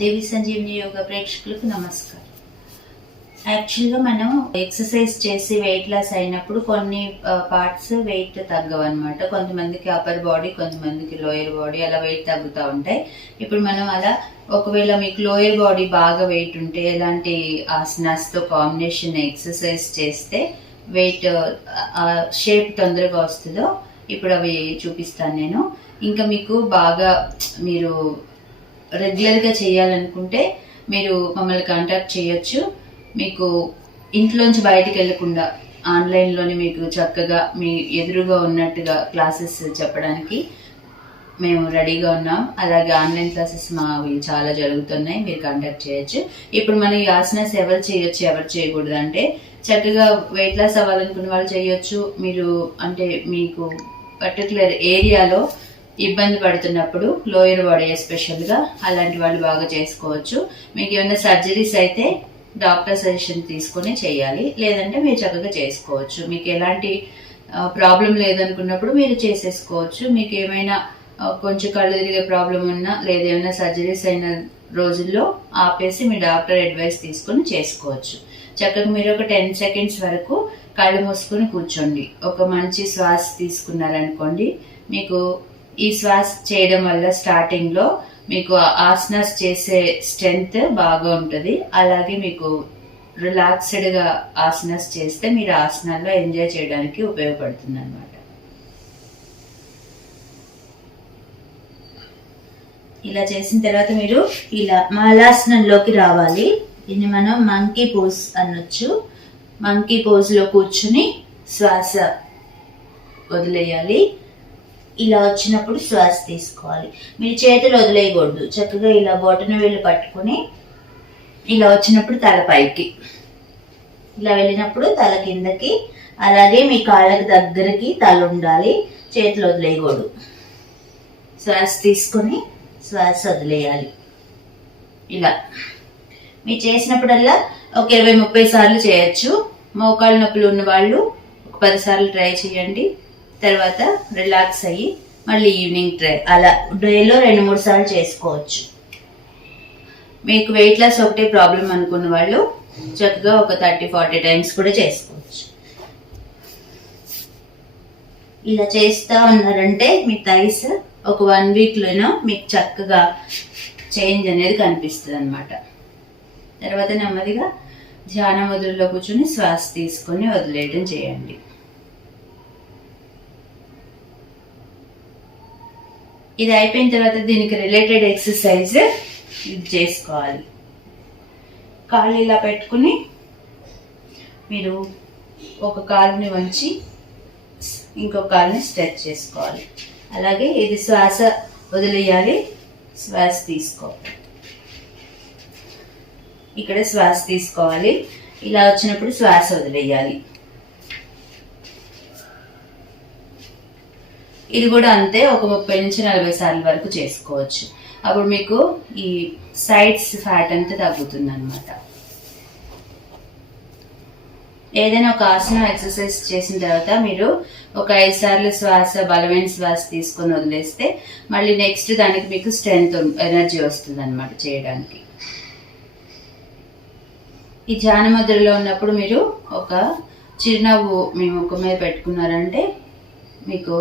దేవి సంజీవిని యోగా ప్రేక్షకులకు నమస్కారం. యాక్చువల్గా మనం ఎక్సర్సైజ్ చేసి వెయిట్ లాస్ అయినప్పుడు కొన్ని పార్ట్స్ వెయిట్ తగ్గవు అనమాట. కొంతమందికి అప్పర్ బాడీ, కొంతమందికి లోయర్ బాడీ అలా వెయిట్ తగ్గుతూ ఉంటాయి. ఇప్పుడు మనం అలా ఒకవేళ మీకు లోయర్ బాడీ బాగా వెయిట్ ఉంటే ఎలాంటి ఆసనాస్తో కాంబినేషన్ ఎక్సర్సైజ్ చేస్తే వెయిట్ షేప్ తొందరగా వస్తుందో ఇప్పుడు అవి చూపిస్తాను నేను. ఇంకా మీకు బాగా మీరు రెగ్యులర్గా చేయాలనుకుంటే మీరు మమ్మల్ని కాంటాక్ట్ చేయొచ్చు. మీకు ఇంట్లోంచి బయటికి వెళ్లకుండా ఆన్లైన్లోనే మీకు చక్కగా మీ ఎదురుగా ఉన్నట్టుగా క్లాసెస్ చెప్పడానికి మేము రెడీగా ఉన్నాం. అలాగే ఆన్లైన్ క్లాసెస్ మావి చాలా జరుగుతున్నాయి, మీరు కాంటాక్ట్ చేయొచ్చు. ఇప్పుడు మనం ఈ ఆసనాస్ ఎవరు చేయొచ్చు, ఎవరు చేయకూడదు అంటే చక్కగా వెయిట్ లాస్ అవ్వాలనుకున్న వాళ్ళు చేయొచ్చు. మీరు అంటే మీకు పర్టికులర్ ఏరియాలో ఇబ్బంది పడుతున్నప్పుడు లోయర్ బాడీ ఎస్పెషల్గా అలాంటి వాళ్ళు బాగా చేసుకోవచ్చు. మీకు ఏమైనా సర్జరీస్ అయితే డాక్టర్ సజెషన్ తీసుకుని చేయాలి, లేదంటే మీరు చక్కగా చేసుకోవచ్చు. మీకు ఎలాంటి ప్రాబ్లం లేదనుకున్నప్పుడు మీరు చేసేసుకోవచ్చు. మీకు ఏమైనా కొంచెం కళ్ళు తిరిగే ప్రాబ్లం ఉన్నా లేదా ఏమైనా సర్జరీస్ అయిన రోజుల్లో ఆపేసి మీ డాక్టర్ అడ్వైస్ తీసుకుని చేసుకోవచ్చు. చక్కగా మీరు ఒక 10 సెకండ్స్ వరకు కళ్ళు మూసుకొని కూర్చోండి. ఒక మంచి శ్వాస తీసుకున్నారనుకోండి, మీకు ఈ శ్వాస చేయడం వల్ల స్టార్టింగ్ లో మీకు ఆసనాస్ చేసే స్ట్రెంగ్త్ బాగా ఉంటుంది. అలాగే మీకు రిలాక్స్డ్ గా ఆసనాస్ చేస్తే మీరు ఆసనాల్లో ఎంజాయ్ చేయడానికి ఉపయోగపడుతుంది అనమాట. ఇలా చేసిన తర్వాత మీరు ఇలా మాలాసనంలోకి రావాలి. దీన్ని మనం మంకీ పోజ్ అనొచ్చు. మంకీ పోజ్ లో కూర్చుని శ్వాస వదిలేయాలి. ఇలా వచ్చినప్పుడు శ్వాస తీసుకోవాలి. మీరు చేతులు వదిలేయకూడదు. చక్కగా ఇలా బొటన వేళ్ళు పట్టుకుని ఇలా వచ్చినప్పుడు తల పైకి, ఇలా వెళ్ళినప్పుడు తల కిందకి, అలాగే మీ కాళ్ళకి దగ్గరికి తల ఉండాలి. చేతులు వదిలేయకూడదు. శ్వాస తీసుకొని శ్వాస వదిలేయాలి. ఇలా మీరు చేసినప్పుడల్లా ఒక 20-30 సార్లు చేయొచ్చు. మోకాళ్ళ నొప్పులు ఉన్న వాళ్ళు ఒక 10 సార్లు ట్రై చేయండి. తర్వాత రిలాక్స్ అయ్యి మళ్ళీ ఈవినింగ్ ట్రై, అలా డేలో 2-3 సార్లు చేసుకోవచ్చు. మీకు వెయిట్ లాస్ ఒకటే ప్రాబ్లం అనుకున్న వాళ్ళు చక్కగా ఒక 30-40 టైమ్స్ కూడా చేసుకోవచ్చు. ఇలా చేస్తూ ఉన్నారంటే మీ థైస్ ఒక 1 వీక్లోనో మీకు చక్కగా చేంజ్ అనేది కనిపిస్తుంది అనమాట. తర్వాత నెమ్మదిగా ధ్యాన ముద్రలో కూర్చొని శ్వాస తీసుకొని వదిలేయడం చేయండి. ఇది అయిపోయిన తర్వాత దీనికి రిలేటెడ్ ఎక్సర్సైజ్ ఇది చేసుకోవాలి. కాళ్ళు ఇలా పెట్టుకుని మీరు ఒక కాలుని వంచి ఇంకొక కాలుని స్ట్రెచ్ చేసుకోవాలి. అలాగే ఇది శ్వాస వదిలేయాలి, శ్వాస తీసుకోవాలి. ఇక్కడ శ్వాస తీసుకోవాలి. ఇలా వచ్చినప్పుడు శ్వాస వదిలేయాలి. ఇది కూడా అంతే, ఒక 30-40 సార్లు వరకు చేసుకోవచ్చు. అప్పుడు మీకు ఈ సైడ్స్ ఫ్యాట్ అంతా తగ్గుతుంది అనమాట. ఏదైనా ఒక ఆసనం ఎక్సర్సైజ్ చేసిన తర్వాత మీరు ఒక 5 సార్లు శ్వాస, బలమైన శ్వాస తీసుకొని వదిలేస్తే మళ్ళీ నెక్స్ట్ దానికి మీకు స్ట్రెంగ్త్, ఎనర్జీ వస్తుంది అనమాట చేయడానికి. ఈ ధ్యాన ముద్రలో ఉన్నప్పుడు మీరు ఒక చిరునవ్వు మీ ముఖం మీద పెట్టుకున్నారంటే మీకు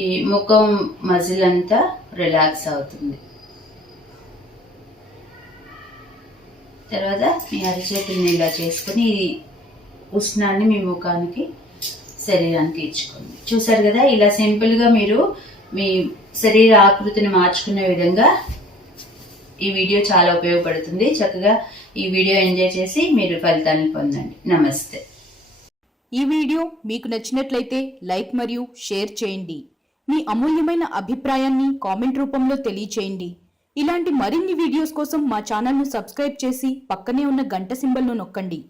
ఈ ముఖం మజిల్ అంతా రిలాక్స్ అవుతుంది. తర్వాత మీ అరిచేతుల్ని ఇలా చేసుకుని ఈ ఉష్ణాన్ని మీ ముఖానికి, శరీరానికి ఇచ్చుకోండి. చూసారు కదా, ఇలా సింపుల్గా మీరు మీ శరీర ఆకృతిని మార్చుకునే విధంగా ఈ వీడియో చాలా ఉపయోగపడుతుంది. చక్కగా ఈ వీడియో ఎంజాయ్ చేసి మీరు ఫలితాన్ని పొందండి. నమస్తే. ఈ వీడియో మీకు నచ్చినట్లయితే లైక్ మరియు షేర్ చేయండి. మీ అమూల్యమైన అభిప్రాయాన్ని కామెంట్ రూపంలో తెలియచేయండి. ఇలాంటి మరిన్ని వీడియోస్ కోసం మా ఛానల్ను సబ్స్క్రైబ్ చేసి పక్కనే ఉన్న గంట సింబల్ను నొక్కండి.